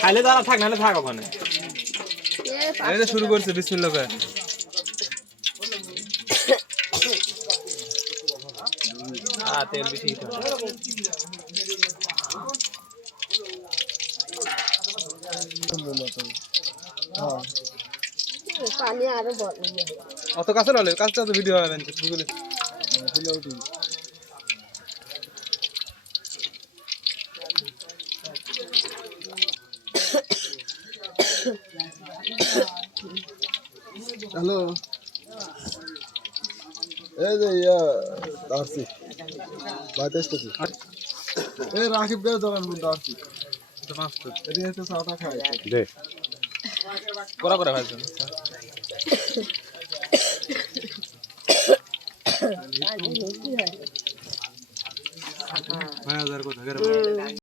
খাইলে যারা থাক নাহলে থাক ওখানে। এই যে শুরু করছে বিসমিল্লাহ করে তেল বেশি অত কাছে নালে কাছে তো ভিডিও হবে না হ্যালো এই যে ইয়া আসছি বাড়িতে এসতেছি এই রাকিব গাছ দোকান আসছি মাছ তো চাটা খাই। করা করে ভাই হাজার কথা